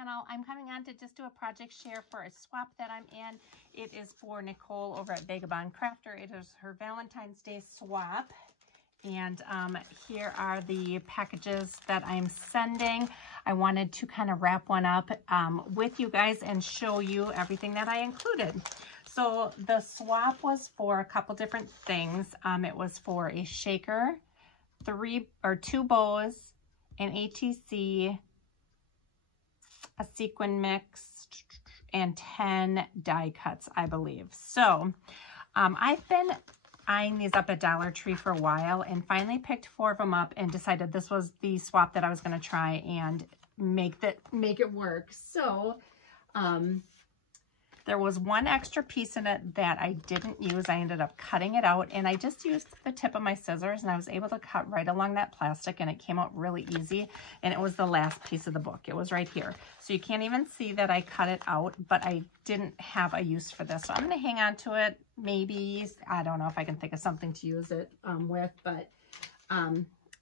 channel. I'm coming on to just do a project share for a swap that I'm in. It is for Nicole over at Vagabond Crafter. It is her Valentine's Day swap. And here are the packages that I'm sending. I wanted to kind of wrap one up with you guys and show you everything that I included. So the swap was for a couple different things. It was for a shaker, 2 bows, an ATC, a sequin mix, and 10 die cuts, I believe. So I've been eyeing these up at Dollar Tree for a while and finally picked 4 of them up and decided this was the swap that I was going to try and make it work. So there was one extra piece in it that I didn't use. I ended up cutting it out, and I just used the tip of my scissors, and I was able to cut right along that plastic, and it came out really easy. And it was the last piece of the book. It was right here. So you can't even see that I cut it out, but I didn't have a use for this. So I'm going to hang on to it. Maybe, I don't know if I can think of something to use it with, but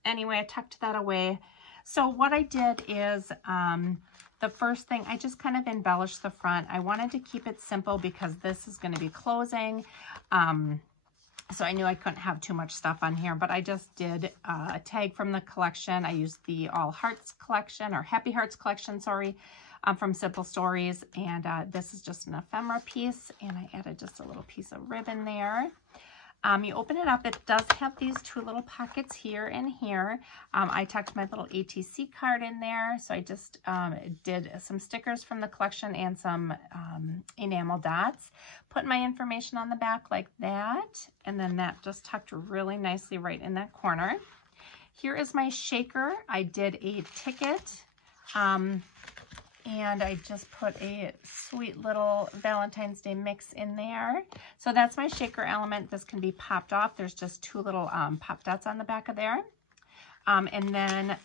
anyway, I tucked that away. So what I did is, the first thing, I just kind of embellished the front. I wanted to keep it simple because this is going to be closing. So I knew I couldn't have too much stuff on here, but I just did a tag from the collection. I used the All Hearts collection, or Happy Hearts collection, sorry, from Simple Stories. And this is just an ephemera piece, and I added just a little piece of ribbon there. You open it up, it does have these 2 little pockets here and here. I tucked my little ATC card in there. So I just did some stickers from the collection and some enamel dots. Put my information on the back like that. And then that just tucked really nicely right in that corner. Here is my shaker. I did a ticket. And I just put a sweet little Valentine's Day mix in there. So that's my shaker element. This can be popped off. There's just 2 little pop dots on the back of there. And then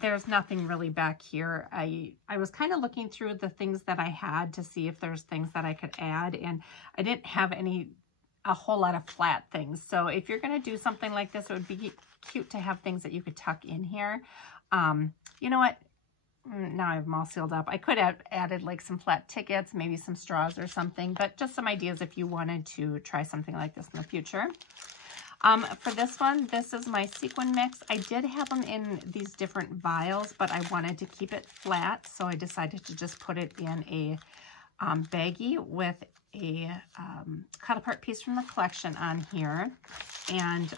there's nothing really back here. I was kind of looking through the things that I had to see if there's things that I could add. And I didn't have a whole lot of flat things. So if you're going to do something like this, it would be cute to have things that you could tuck in here. You know what? Now I have them all sealed up. I could have added like some flat tickets, maybe some straws or something, but just some ideas if you wanted to try something like this in the future. For this one, this is my sequin mix. I did have them in these different vials, but I wanted to keep it flat, so I decided to just put it in a baggie with a cut apart piece from the collection on here. And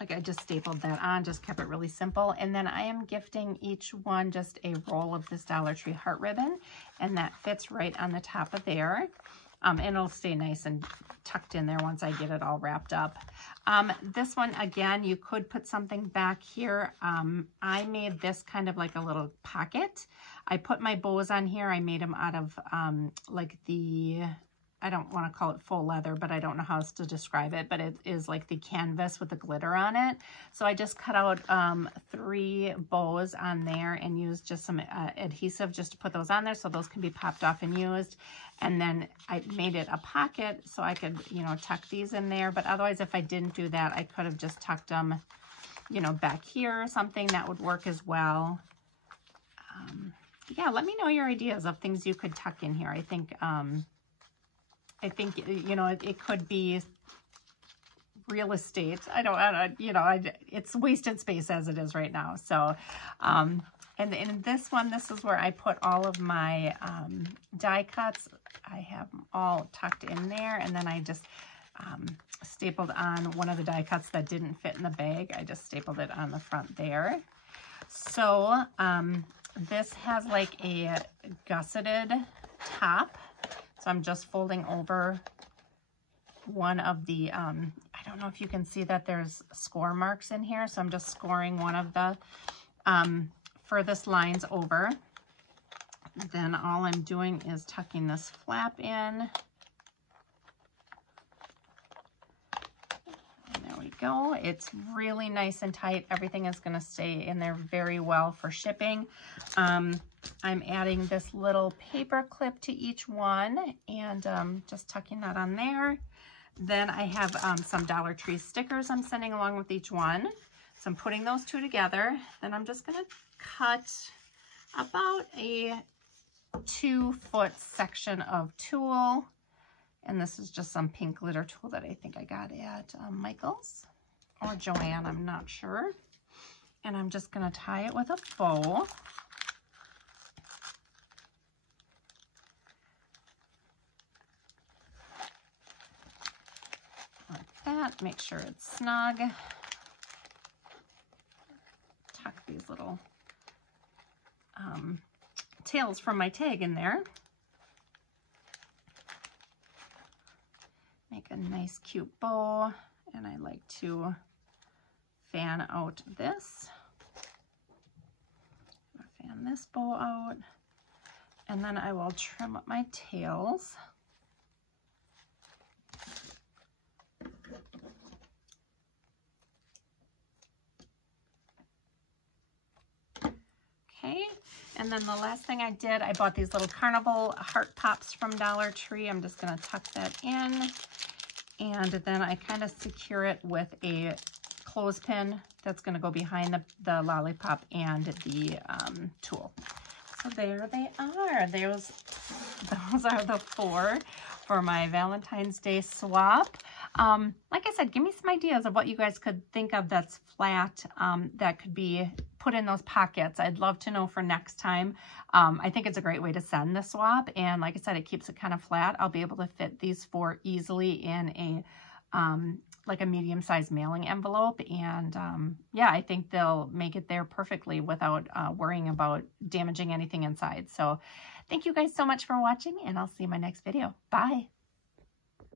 like I just stapled that on, just kept it really simple. And then I am gifting each one just a roll of this Dollar Tree heart ribbon, and that fits right on the top of there. And it'll stay nice and tucked in there once I get it all wrapped up. This one, again, you could put something back here. I made this kind of like a little pocket. I put my bows on here. I made them out of like the, I don't want to call it faux leather, but I don't know how else to describe it, but it is like the canvas with the glitter on it. So I just cut out 3 bows on there and used just some adhesive just to put those on there so those can be popped off and used. And then I made it a pocket so I could, you know, tuck these in there. But otherwise, if I didn't do that, I could have just tucked them, you know, back here or something. That would work as well. Yeah, let me know your ideas of things you could tuck in here. I think, you know, it could be real estate. I don't, you know, it's wasted space as it is right now. So, and in this one, this is where I put all of my die cuts. I have them all tucked in there. And then I just stapled on one of the die cuts that didn't fit in the bag. I just stapled it on the front there. So this has like a gusseted top. So I'm just folding over one of the, I don't know if you can see that there's score marks in here. So I'm just scoring one of the furthest lines over. Then all I'm doing is tucking this flap in. And there we go. It's really nice and tight. Everything is going to stay in there very well for shipping. I'm adding this little paper clip to each one and just tucking that on there. Then I have some Dollar Tree stickers I'm sending along with each one. So I'm putting those 2 together. Then I'm just going to cut about a 2-foot section of tulle. And this is just some pink glitter tulle that I think I got at Michael's or Joanne, I'm not sure. And I'm just going to tie it with a bow. Like that, make sure it's snug. Tuck these little tails from my tag in there. Make a nice cute bow, and I like to fan out this. Fan this bow out, and then I will trim up my tails. Okay, and then the last thing I did, I bought these little carnival heart pops from Dollar Tree. I'm just going to tuck that in, and then I kind of secure it with a clothespin that's going to go behind the lollipop and the tulle. So there they are. Those are the 4 for my Valentine's Day swap. Like I said, give me some ideas of what you guys could think of that's flat, that could be put in those pockets. I'd love to know for next time. I think it's a great way to send the swap, and like I said, it keeps it kind of flat. I'll be able to fit these 4 easily in a like a medium-sized mailing envelope, and yeah, I think they'll make it there perfectly without worrying about damaging anything inside. So thank you guys so much for watching, and I'll see you in my next video. Bye.